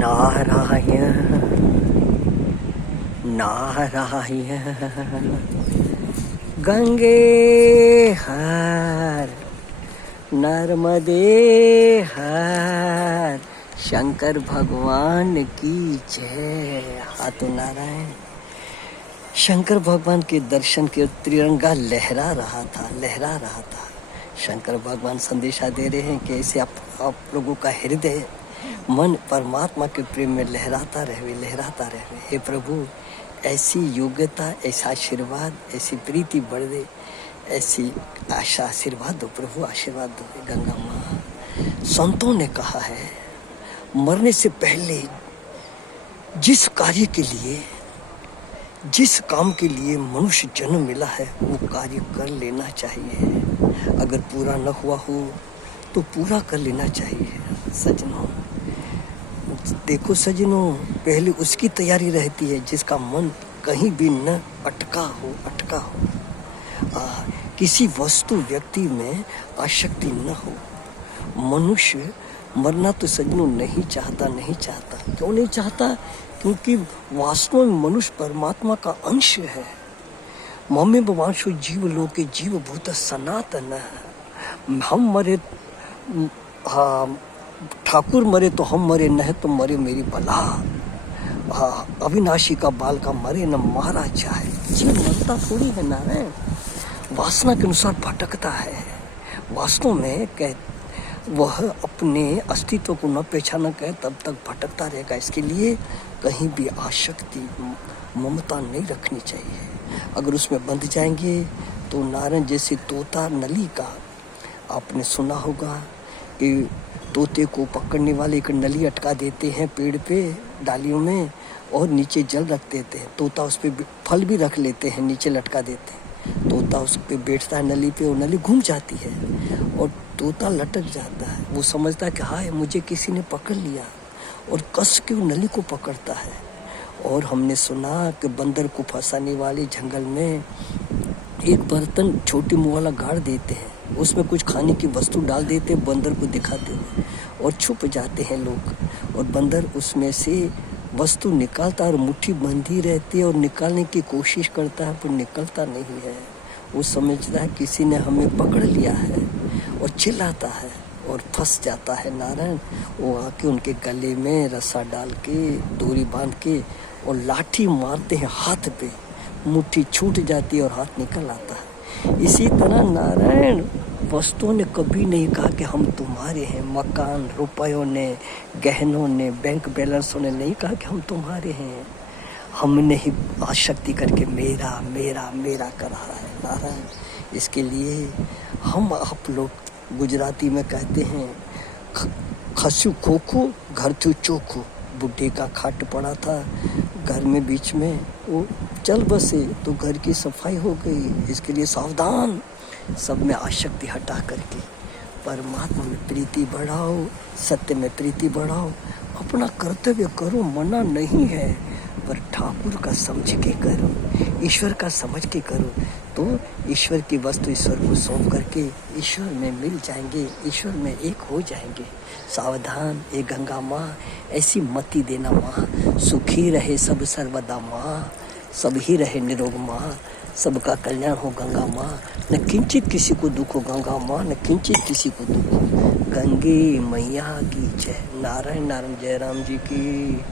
नारायण नारायण गंगे हर नर्मदे हर शंकर भगवान की जय। हाथों नारायण शंकर भगवान के दर्शन के तिरंगा लहरा रहा था। शंकर भगवान संदेशा दे रहे हैं कि ऐसे आप लोगों का हृदय मन परमात्मा के प्रेम में लहराता रहे। हे प्रभु, ऐसी योग्यता, ऐसा आशीर्वाद, ऐसी प्रीति बढ़ दे, ऐसी आशा आशीर्वाद दो प्रभु, आशीर्वाद दो। गंगा माँ, संतों ने कहा है मरने से पहले जिस कार्य के लिए, जिस काम के लिए मनुष्य जन्म मिला है वो कार्य कर लेना चाहिए। अगर पूरा न हुआ हो तो पूरा कर लेना चाहिए। सजनों देखो सजनों, पहले उसकी तैयारी रहती है जिसका मन कहीं भी न अटका हो। किसी वस्तु व्यक्ति में आसक्ति न हो। मनुष्य मरना तो सजनों नहीं चाहता। क्यों नहीं चाहता? क्योंकि वास्तव में मनुष्य परमात्मा का अंश है। मम्मी भवांशु जीव लोके जीव भूत सनातन। हम मरे, ठाकुर मरे तो हम मरे, नहीं तो मरे मेरी बला। अविनाशी का बाल का मरे न मारा जाए। जीव मरता थोड़ी है नारायण, वासना के अनुसार भटकता है। वास्तव में वह अपने अस्तित्व को न पहचाना कहे तब तक भटकता रहेगा। इसके लिए कहीं भी आसक्ति, ममता नहीं रखनी चाहिए। अगर उसमें बंध जाएंगे तो नारायण जैसे तोता नली का, आपने सुना होगा कि तोते को पकड़ने वाले एक नली अटका देते हैं पेड़ पे डालियों में और नीचे जल रख देते हैं। तोता उस पर फल भी रख लेते हैं, नीचे लटका देते हैं। तोता उस पर बैठता है नली पे और नली घूम जाती है और तोता लटक जाता है। वो समझता है कि हाय मुझे किसी ने पकड़ लिया और कस के वो नली को पकड़ता है। और हमने सुना कि बंदर को फंसाने वाले जंगल में एक बर्तन छोटी मुँह वाला गाड़ देते हैं, उसमें कुछ खाने की वस्तु डाल देते हैं, बंदर को दिखाते हैं और छुप जाते हैं लोग। और बंदर उसमें से वस्तु निकालता और मुट्ठी बंधी रहती है और निकालने की कोशिश करता है पर निकलता नहीं है। वो समझता है किसी ने हमें पकड़ लिया है और चिल्लाता है और फंस जाता है नारायण। वो आके उनके गले में रस्सा डाल के डोरी बांध के और लाठी मारते हैं हाथ पे, मुट्ठी छूट जाती है और हाथ निकल आता है। इसी तरह नारायण वस्तुओं ने कभी नहीं कहा कि हम तुम्हारे हैं। मकान, रुपयों ने, गहनों ने, बैंक बैलेंसों ने नहीं कहा कि हम तुम्हारे हैं। हमने ही आसक्ति करके मेरा मेरा मेरा कर रहा है नारायण। इसके लिए हम आप लोग गुजराती में कहते हैं खसू खोखो घर थू चोखो। बुढ़े का खाट पड़ा था घर में बीच में, वो चल बसे तो घर की सफाई हो गई। इसके लिए सावधान, सब में आसक्ति हटा करके परमात्मा में प्रीति बढ़ाओ, सत्य में प्रीति बढ़ाओ। अपना कर्तव्य करो, मना नहीं है, पर ठाकुर का समझ के करो, ईश्वर का समझ के करो तो ईश्वर की वस्तु ईश्वर को सौंप करके ईश्वर में मिल जाएंगे, ईश्वर में एक हो जाएंगे। सावधान ए गंगा माँ, ऐसी मति देना माँ। सुखी रहे सब सर्वदा माँ, सब ही रहे निरोग माँ, सबका कल्याण हो गंगा माँ। न किंचित किसी को दुख हो गंगा माँ, न किंचित किसी को दुख हो। गंगे मैया की जय। नारायण नारायण, जय राम जी की।